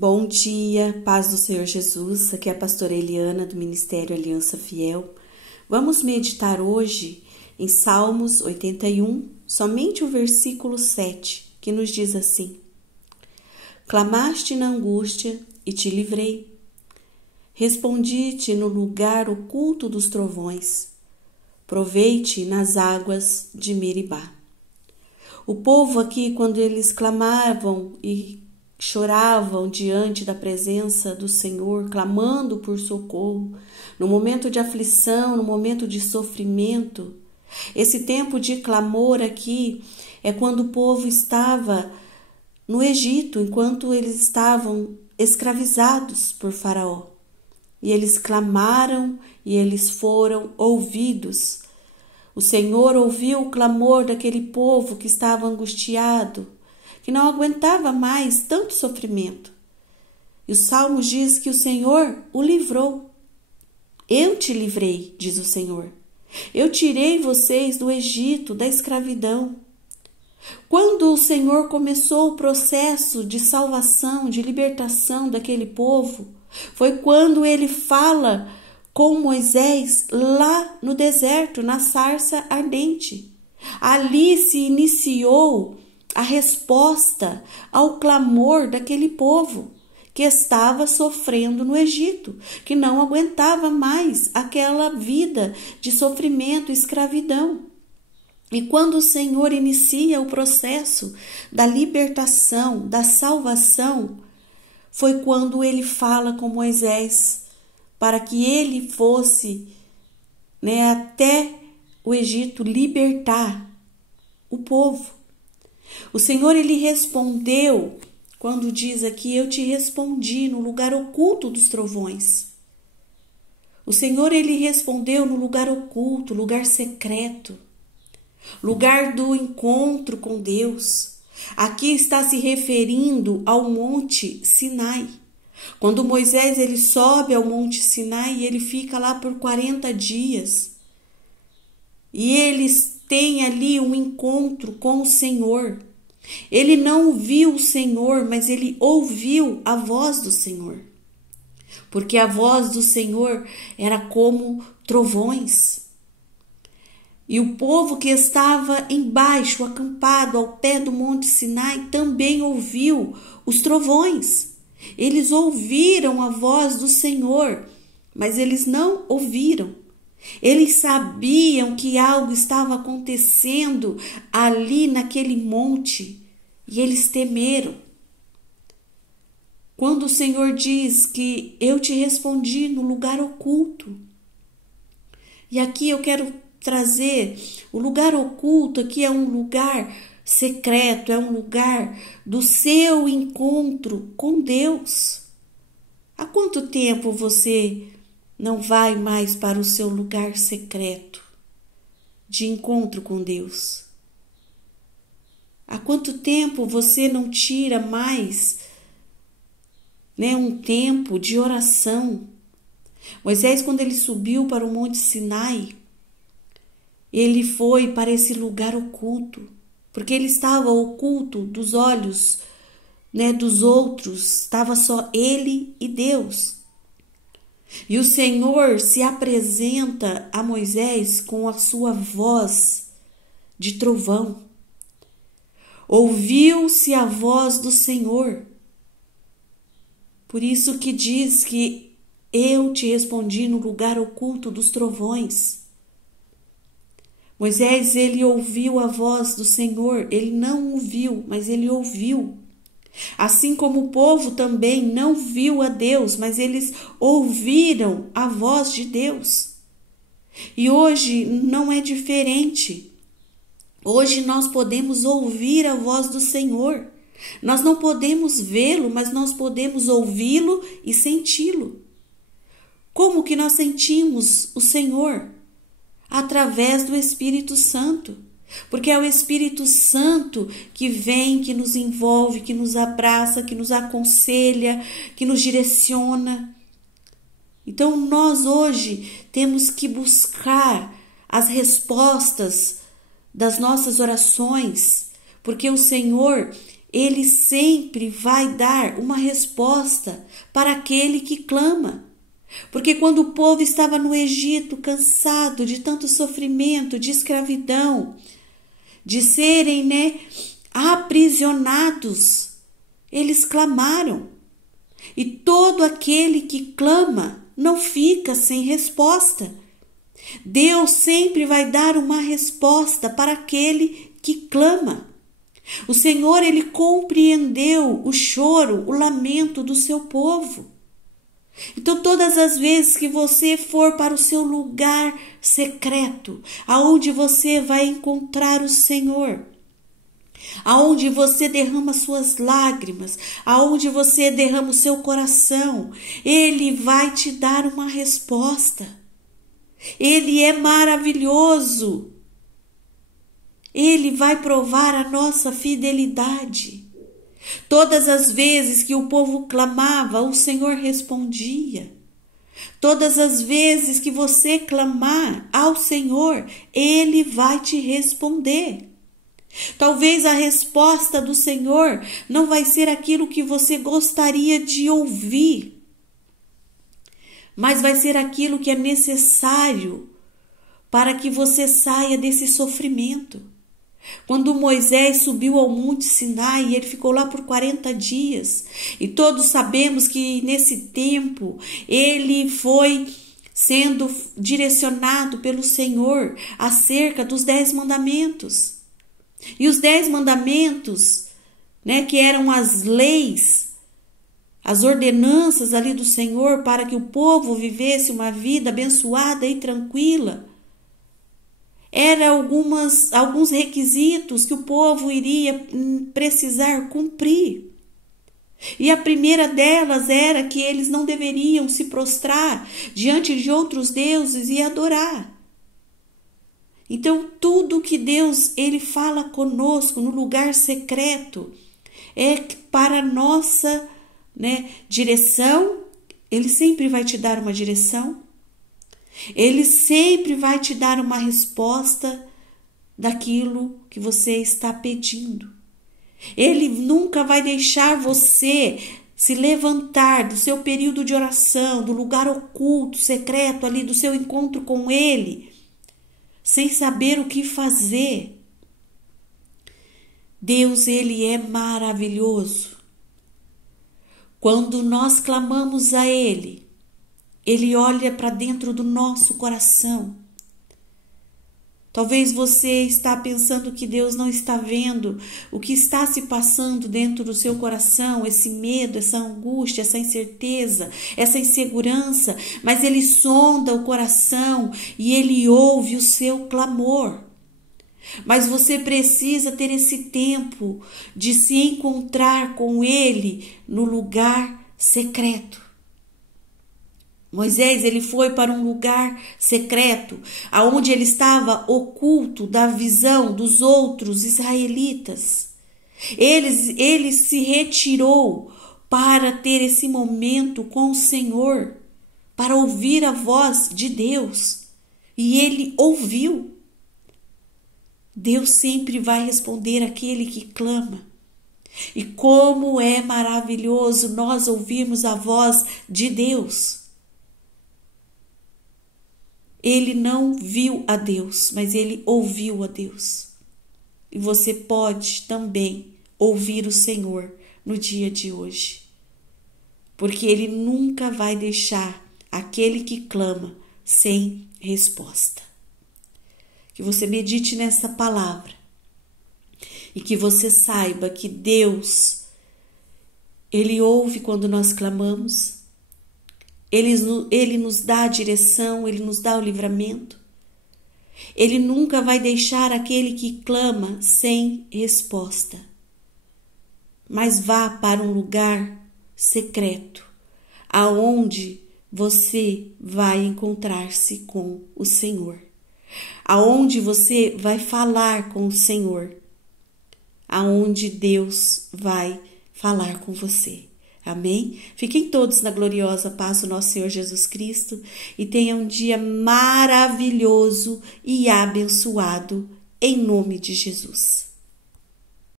Bom dia, paz do Senhor Jesus, aqui é a pastora Eliana do Ministério Aliança Fiel. Vamos meditar hoje em Salmos 81, somente o versículo 7, que nos diz assim: Clamaste na angústia e te livrei. Respondi-te no lugar oculto dos trovões. Provei-te nas águas de Meribá. O povo aqui, quando eles clamavam e choravam diante da presença do Senhor, clamando por socorro, no momento de aflição, no momento de sofrimento. Esse tempo de clamor aqui é quando o povo estava no Egito, enquanto eles estavam escravizados por Faraó. E eles clamaram e eles foram ouvidos. O Senhor ouviu o clamor daquele povo que estava angustiado, que não aguentava mais tanto sofrimento. E o Salmo diz que o Senhor o livrou. Eu te livrei, diz o Senhor. Eu tirei vocês do Egito, da escravidão. Quando o Senhor começou o processo de salvação, de libertação daquele povo, foi quando ele fala com Moisés lá no deserto, na sarça ardente. Ali se iniciou a resposta ao clamor daquele povo que estava sofrendo no Egito, que não aguentava mais aquela vida de sofrimento e escravidão. E quando o Senhor inicia o processo da libertação, da salvação, foi quando ele fala com Moisés para que ele fosse até o Egito libertar o povo. O Senhor, ele respondeu, quando diz aqui, eu te respondi no lugar oculto dos trovões. O Senhor, ele respondeu no lugar oculto, lugar secreto, lugar do encontro com Deus. Aqui está se referindo ao Monte Sinai. Quando Moisés ele sobe ao Monte Sinai, ele fica lá por 40 dias. E eles têm ali um encontro com o Senhor. Ele não viu o Senhor, mas ele ouviu a voz do Senhor. Porque a voz do Senhor era como trovões. E o povo que estava embaixo, acampado ao pé do Monte Sinai, também ouviu os trovões. Eles ouviram a voz do Senhor, mas eles não ouviram. Eles sabiam que algo estava acontecendo ali naquele monte e eles temeram. Quando o Senhor diz que eu te respondi no lugar oculto, e aqui eu quero trazer o lugar oculto, aqui é um lugar secreto, é um lugar do seu encontro com Deus. Há quanto tempo você não vai mais para o seu lugar secreto de encontro com Deus? Há quanto tempo você não tira mais um tempo de oração? Moisés, quando ele subiu para o Monte Sinai, ele foi para esse lugar oculto, porque ele estava oculto dos olhos dos outros, estava só ele e Deus. E o Senhor se apresenta a Moisés com a sua voz de trovão. Ouviu-se a voz do Senhor. Por isso que diz que eu te respondi no lugar oculto dos trovões. Moisés, ele ouviu a voz do Senhor, ele não o viu, mas ele ouviu. Assim como o povo também não viu a Deus, mas eles ouviram a voz de Deus. E hoje não é diferente. Hoje nós podemos ouvir a voz do Senhor. Nós não podemos vê-lo, mas nós podemos ouvi-lo e senti-lo. Como que nós sentimos o Senhor? Através do Espírito Santo. Porque é o Espírito Santo que vem, que nos envolve, que nos abraça, que nos aconselha, que nos direciona. Então nós hoje temos que buscar as respostas das nossas orações, porque o Senhor, Ele sempre vai dar uma resposta para aquele que clama. Porque quando o povo estava no Egito, cansado de tanto sofrimento, de escravidão, de serem, aprisionados, eles clamaram. E todo aquele que clama não fica sem resposta. Deus sempre vai dar uma resposta para aquele que clama. O Senhor, Ele compreendeu o choro, o lamento do seu povo. Então, todas as vezes que você for para o seu lugar secreto, aonde você vai encontrar o Senhor, aonde você derrama suas lágrimas, aonde você derrama o seu coração, Ele vai te dar uma resposta. Ele é maravilhoso. Ele vai provar a nossa fidelidade. Todas as vezes que o povo clamava, o Senhor respondia. Todas as vezes que você clamar ao Senhor, Ele vai te responder. Talvez a resposta do Senhor não vai ser aquilo que você gostaria de ouvir, mas vai ser aquilo que é necessário para que você saia desse sofrimento. Quando Moisés subiu ao Monte Sinai, ele ficou lá por 40 dias. E todos sabemos que nesse tempo ele foi sendo direcionado pelo Senhor acerca dos 10 mandamentos. E os 10 mandamentos, que eram as leis, as ordenanças ali do Senhor para que o povo vivesse uma vida abençoada e tranquila, eram alguns requisitos que o povo iria precisar cumprir. E a primeira delas era que eles não deveriam se prostrar diante de outros deuses e adorar. Então, tudo que Deus ele fala conosco no lugar secreto é para nossa direção. Ele sempre vai te dar uma direção. Ele sempre vai te dar uma resposta daquilo que você está pedindo. Ele nunca vai deixar você se levantar do seu período de oração, do lugar oculto, secreto ali, do seu encontro com Ele, sem saber o que fazer. Deus, Ele é maravilhoso. Quando nós clamamos a Ele, Ele olha para dentro do nosso coração. Talvez você está pensando que Deus não está vendo o que está se passando dentro do seu coração, esse medo, essa angústia, essa incerteza, essa insegurança, mas Ele sonda o coração e Ele ouve o seu clamor. Mas você precisa ter esse tempo de se encontrar com Ele no lugar secreto. Moisés, ele foi para um lugar secreto, aonde ele estava oculto da visão dos outros israelitas. Ele se retirou para ter esse momento com o Senhor, para ouvir a voz de Deus. E ele ouviu. Deus sempre vai responder àquele que clama. E como é maravilhoso nós ouvirmos a voz de Deus. Ele não viu a Deus, mas ele ouviu a Deus. E você pode também ouvir o Senhor no dia de hoje. Porque Ele nunca vai deixar aquele que clama sem resposta. Que você medite nessa palavra. E que você saiba que Deus, Ele ouve quando nós clamamos. Ele nos dá a direção, Ele nos dá o livramento. Ele nunca vai deixar aquele que clama sem resposta. Mas vá para um lugar secreto, aonde você vai encontrar-se com o Senhor. Aonde você vai falar com o Senhor. Aonde Deus vai falar com você. Amém? Fiquem todos na gloriosa paz do nosso Senhor Jesus Cristo e tenham um dia maravilhoso e abençoado em nome de Jesus.